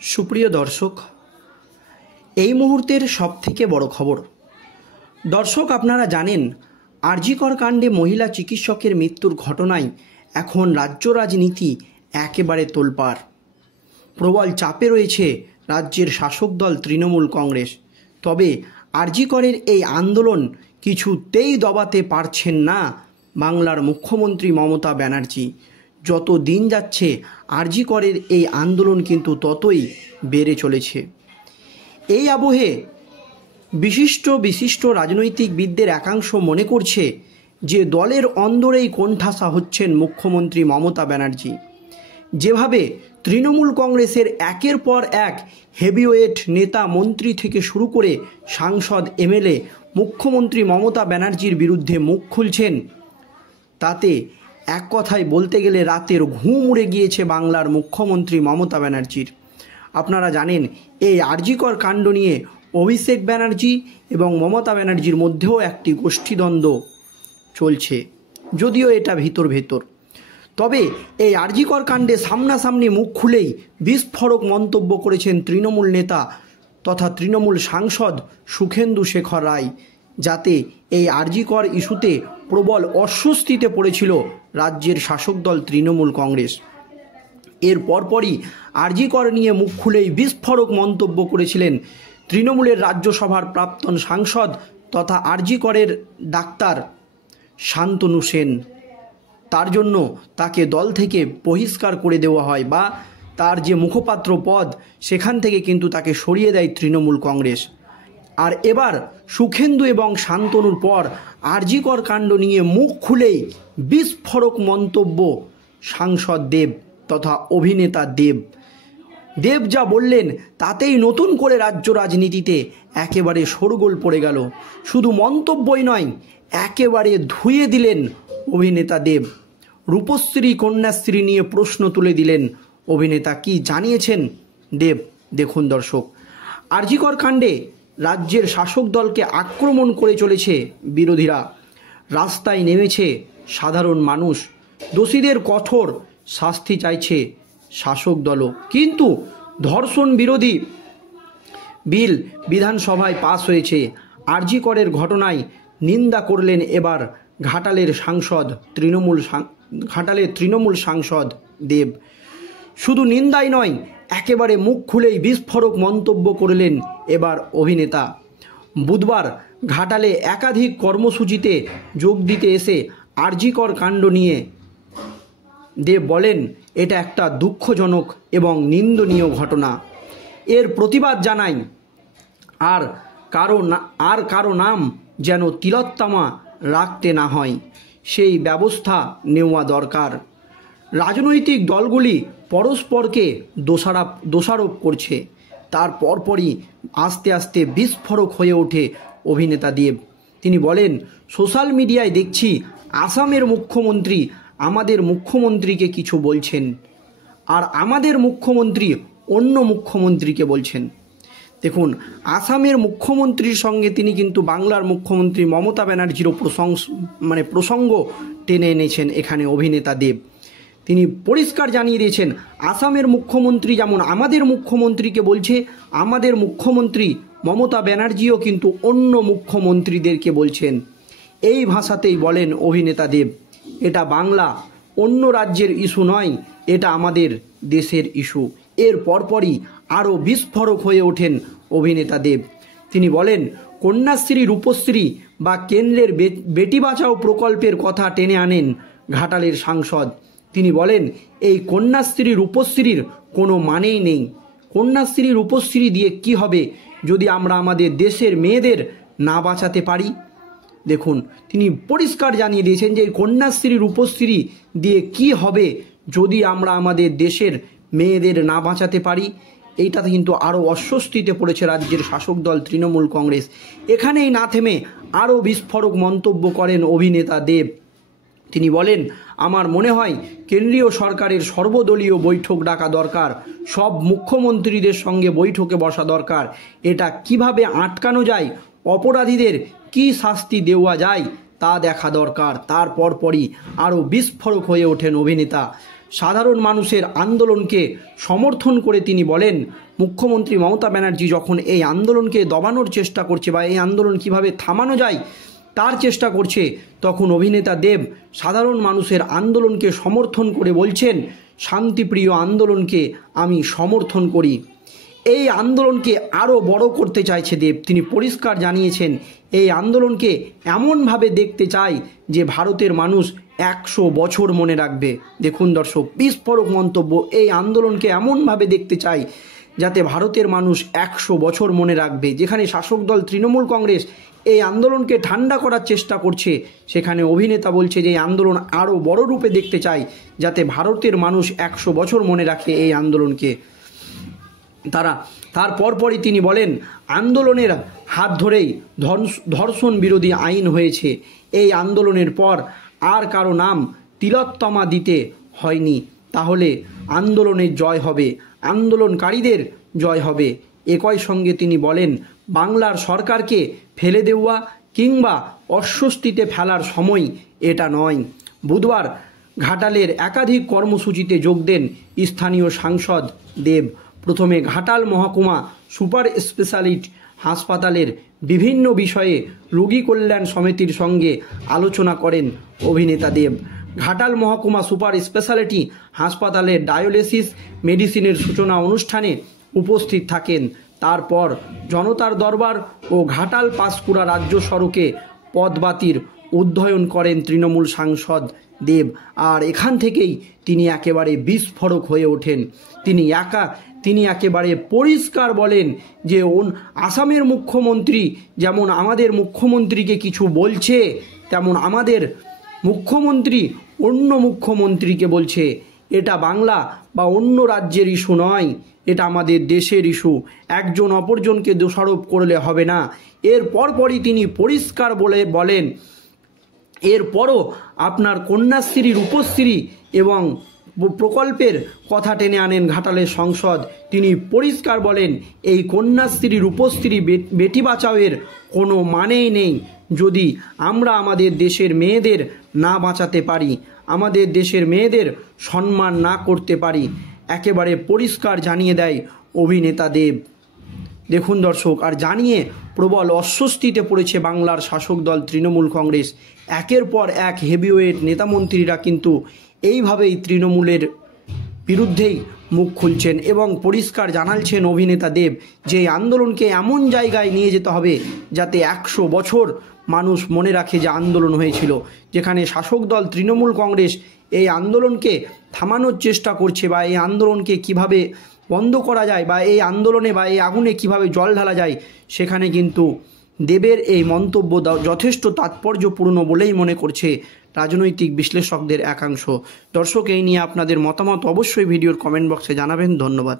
সুপ্রিয় দর্শক, এই মুহূর্তের সবথেকে বড় খবর। দর্শক, আপনারা জানেন আর.জি. কর কাণ্ডে মহিলা চিকিৎসকের মৃত্যুর ঘটনায় এখন রাজ্য রাজনীতি একেবারে তোলপাড়। প্রবল চাপে রয়েছে রাজ্যের শাসক দল তৃণমূল কংগ্রেস। তবে আর.জি. করের এই আন্দোলন কিছুতেই দবাতে পারছেন না বাংলার মুখ্যমন্ত্রী মমতা ব্যানার্জি। যত দিন যাচ্ছে আর.জি. করের এই আন্দোলন কিন্তু বেড়ে চলেছে। এই আবহে বিশিষ্ট রাজনৈতিকবিদদের একাংশ মনে করছে যে দলের অন্দরেই কোণঠাসা হচ্ছেন মুখ্যমন্ত্রী মমতা ব্যানার্জি। যেভাবে তৃণমূল কংগ্রেসের একের পর এক হেভিওয়েট নেতা মন্ত্রী থেকে শুরু করে সাংসদ এমএলএ মুখ্যমন্ত্রী মমতা ব্যানার্জির বিরুদ্ধে মুখ খুলছেন, তাতে এক কথায় বলতে গেলে রাতের ঘুম উড়ে গিয়েছে বাংলার মুখ্যমন্ত্রী মমতা ব্যানার্জির। আপনারা জানেন এই আর.জি. কর কাণ্ড নিয়ে অভিষেক ব্যানার্জি এবং মমতা ব্যানার্জির মধ্যেও একটি গোষ্ঠীদ্বন্দ্ব চলছে, যদিও এটা ভেতর। তবে এই আর.জি. কর কাণ্ডে সামনাসামনি মুখ খুলেই বিস্ফোরক মন্তব্য করেছেন তৃণমূল নেতা তথা তৃণমূল সাংসদ সুখেন্দু শেখর রায়, যাতে এই আর.জি. কর ইস্যুতে প্রবল অস্বস্তিতে পড়েছিল রাজ্যের শাসক দল তৃণমূল কংগ্রেস। এর পরপরই আর.জি. কর নিয়ে মুখ খুলেই বিস্ফোরক মন্তব্য করেছিলেন তৃণমূলের রাজ্যসভার প্রাক্তন সাংসদ তথা আর.জি. করের ডাক্তার শান্তনু সেন। তার জন্য তাকে দল থেকে বহিষ্কার করে দেওয়া হয় বা তার যে মুখপাত্র পদ সেখান থেকে কিন্তু তাকে সরিয়ে দেয় তৃণমূল কংগ্রেস। আর এবার সুখেন্দু এবং শান্তনুর পর আর.জি. কর কাণ্ড নিয়ে মুখ খুলেই বিস্ফোরক মন্তব্য সাংসদ দেব তথা অভিনেতা দেব যা বললেন তাতেই নতুন করে রাজ্য রাজনীতিতে একেবারে শোরগোল পড়ে গেল। শুধু মন্তব্যই নয়, একেবারে ধুয়ে দিলেন অভিনেতা দেব। রূপশ্রী কন্যাশ্রী নিয়ে প্রশ্ন তুলে দিলেন অভিনেতা। কি জানিয়েছেন দেব, দেখুন দর্শক। আর.জি. কর কাণ্ডে রাজ্যের শাসক দলকে আক্রমণ করে চলেছে বিরোধীরা। রাস্তায় নেমেছে সাধারণ মানুষ। দোষীদের কঠোর শাস্তি চাইছে শাসক দলও। কিন্তু ধর্ষণ বিরোধী বিল বিধানসভায় পাস হয়েছে। আর.জি. করের ঘটনায় নিন্দা করলেন এবার ঘাটালের তৃণমূল সাংসদ দেব। শুধু নিন্দাই নয়, একেবারে মুখ খুলেই বিস্ফোরক মন্তব্য করলেন এবার অভিনেতা। বুধবার ঘাটালে একাধিক কর্মসূচিতে যোগ দিতে এসে আর.জি. কর কাণ্ড নিয়ে দেব বলেন, এটা একটা দুঃখজনক এবং নিন্দনীয় ঘটনা। এর প্রতিবাদ জানাই। আর কারো নাম যেন তিলোত্তমা রাখতে না হয়, সেই ব্যবস্থা নেওয়া দরকার। রাজনৈতিক দলগুলি পরস্পরকে দোষারোপ করছে। তার পরপরই আস্তে বিস্ফোরক হয়ে ওঠে অভিনেতা দেব। তিনি বলেন, সোশ্যাল মিডিয়ায় দেখছি আসামের মুখ্যমন্ত্রী আমাদের মুখ্যমন্ত্রীকে কিছু বলছেন, আর আমাদের মুখ্যমন্ত্রী অন্য মুখ্যমন্ত্রীকে বলছেন। দেখুন, আসামের মুখ্যমন্ত্রীর সঙ্গে তিনি কিন্তু বাংলার মুখ্যমন্ত্রী মমতা ব্যানার্জিরও প্রসঙ্গ টেনে এনেছেন এখানে অভিনেতা দেব। তিনি পরিষ্কার জানিয়ে দিয়েছেন, আসামের মুখ্যমন্ত্রী যেমন আমাদের মুখ্যমন্ত্রীকে বলছে, আমাদের মুখ্যমন্ত্রী মমতা ব্যানার্জিও কিন্তু অন্য মুখ্যমন্ত্রীদেরকে বলছেন। এই ভাষাতেই বলেন অভিনেতা দেব, এটা বাংলা অন্য রাজ্যের ইস্যু নয়, এটা আমাদের দেশের ইস্যু। এর পরপরই আরও বিস্ফোরক হয়ে ওঠেন অভিনেতা দেব। তিনি বলেন, কন্যাশ্রী রূপশ্রী বা কেন্দ্রের বেটি বাঁচাও প্রকল্পের কথা টেনে আনেন ঘাটালের সাংসদ। তিনি বলেন, এই কন্যাশ্রী রূপশ্রীর কোনো মানেই নেই। কন্যাশ্রী রূপশ্রী দিয়ে কি হবে যদি আমরা আমাদের দেশের মেয়েদের না বাঁচাতে পারি? দেখুন, তিনি পরিষ্কার জানিয়ে দিয়েছেন যে এই কন্যাশ্রী রূপশ্রী দিয়ে কি হবে যদি আমরা আমাদের দেশের মেয়েদের না বাঁচাতে পারি। এইটাতে কিন্তু আরও অস্বস্তিতে পড়েছে রাজ্যের শাসক দল তৃণমূল কংগ্রেস। এখানেই না থেমে আরও বিস্ফোরক মন্তব্য করেন অভিনেতা দেব। তিনি বলেন, আমার মনে হয় কেন্দ্রীয় সরকারের সর্বদলীয় বৈঠক ডাকা দরকার, সব মুখ্যমন্ত্রীদের সঙ্গে বৈঠকে বসা দরকার। এটা কিভাবে আটকানো যায়, অপরাধীদের কি শাস্তি দেওয়া যায় তা দেখা দরকার। তার পরপরই আরও বিস্ফোরক হয়ে ওঠেন অভিনেতা। সাধারণ মানুষের আন্দোলনকে সমর্থন করে তিনি বলেন, মুখ্যমন্ত্রী মমতা ব্যানার্জি যখন এই আন্দোলনকে দবানোর চেষ্টা করছে বা এই আন্দোলন কিভাবে থামানো যায় তার চেষ্টা করছে, তখন অভিনেতা দেব সাধারণ মানুষের আন্দোলনকে সমর্থন করে বলছেন, শান্তিপ্রিয় আন্দোলনকে আমি সমর্থন করি। এই আন্দোলনকে আরও বড় করতে চাইছে দেব। তিনি পরিষ্কার জানিয়েছেন, এই আন্দোলনকে এমনভাবে দেখতে চাই যে ভারতের মানুষ 100 বছর মনে রাখবে। দেখুন দর্শক, বিস্ফোরক মন্তব্য। এই আন্দোলনকে এমনভাবে দেখতে চাই যাতে ভারতের মানুষ 100 বছর মনে রাখবে। যেখানে শাসক দল তৃণমূল কংগ্রেস এই আন্দোলনকে ঠান্ডা করার চেষ্টা করছে, সেখানে অভিনেতা বলছে যে এই আন্দোলন আরও বড় রূপে দেখতে চাই যাতে ভারতের মানুষ 100 বছর মনে রাখে এই আন্দোলনকে। তার পরপরই তিনি বলেন, আন্দোলনের হাত ধরেই ধর্ষণ বিরোধী আইন হয়েছে। এই আন্দোলনের পর আর কারো নাম তিলোত্তমা দিতে হয়নি। তাহলে আন্দোলনের জয় হবে, আন্দোলনকারীদের জয় হবে। একই সঙ্গে তিনি বলেন, বাংলার সরকারকে ফেলে দেওয়া কিংবা অস্বস্তিতে ফেলার সময় এটা নয়। বুধবার ঘাটালের একাধিক কর্মসূচিতে যোগ দেন স্থানীয় সাংসদ দেব। প্রথমে ঘাটাল মহকুমা সুপার স্পেশালিটি হাসপাতালের বিভিন্ন বিষয়ে রোগী কল্যাণ সমিতির সঙ্গে আলোচনা করেন অভিনেতা দেব। ঘাটাল মহকুমা সুপার স্পেশালিটি হাসপাতালের ডায়ালিসিস মেডিসিনের সূচনা অনুষ্ঠানে উপস্থিত থাকেন। তারপর জনতার দরবার ও ঘাটাল পাঁশকুড়া রাজ্য সড়কে পদবাতির উদ্বোধন করেন তৃণমূল সাংসদ দেব। আর এখান থেকেই তিনি একেবারে বিস্ফোরক হয়ে ওঠেন। তিনি একেবারে পরিষ্কার বলেন যে আসামের মুখ্যমন্ত্রী যেমন আমাদের মুখ্যমন্ত্রীকে কিছু বলছে, তেমন আমাদের মুখ্যমন্ত্রী অন্য মুখ্যমন্ত্রীকে বলছে। এটা বাংলা বা অন্য রাজ্যের ইস্যু নয়, এটা আমাদের দেশের ইস্যু। একজন অপরজনকে দোষারোপ করলে হবে না। এর পরপরই তিনি পরিষ্কার বলেন, এরপরও আপনার কন্যাশ্রী, রূপশ্রী এবং প্রকল্পের কথা টেনে আনেন ঘাটালের সংসদ। তিনি পরিষ্কার বলেন, এই কন্যাশ্রী, রূপশ্রী, বেটি বাঁচাওয়ের কোনো মানেই নেই যদি আমরা আমাদের দেশের মেয়েদের না বাঁচাতে পারি, আমাদের দেশের মেয়েদের সম্মান না করতে পারি। একেবারে পরিষ্কার জানিয়ে দেয় অভিনেতা দেব। দেখুন দর্শক, আর জানিয়ে প্রবল অস্বস্তিতে পড়েছে বাংলার শাসক দল তৃণমূল কংগ্রেস। একের পর এক হেভিওয়েট নেতামন্ত্রীরা কিন্তু এইভাবেই তৃণমূলের বিরুদ্ধেই মুখ খুলছেন এবং পরিষ্কার জানাচ্ছেন অভিনেতা দেব যে এই আন্দোলনকে এমন জায়গায় নিয়ে যেতে হবে যাতে 100 বছর মানুষ মনে রাখে যে আন্দোলন হয়েছিল। যেখানে শাসক দল তৃণমূল কংগ্রেস এই আন্দোলনকে থামানোর চেষ্টা করছে বা এই আন্দোলনকে কিভাবে বন্ধ করা যায় বা এই আন্দোলনে বা এই আগুনে কিভাবে জল ঢালা যায়, সেখানে কিন্তু দেবের এই মন্তব্য যথেষ্ট তাৎপর্যপূর্ণ বলেই মনে করছে রাজনৈতিক বিশ্লেষকদের একাংশ। দর্শক, এই নিয়ে আপনাদের মতামত অবশ্যই ভিডিওর কমেন্ট বক্সে জানাবেন। ধন্যবাদ।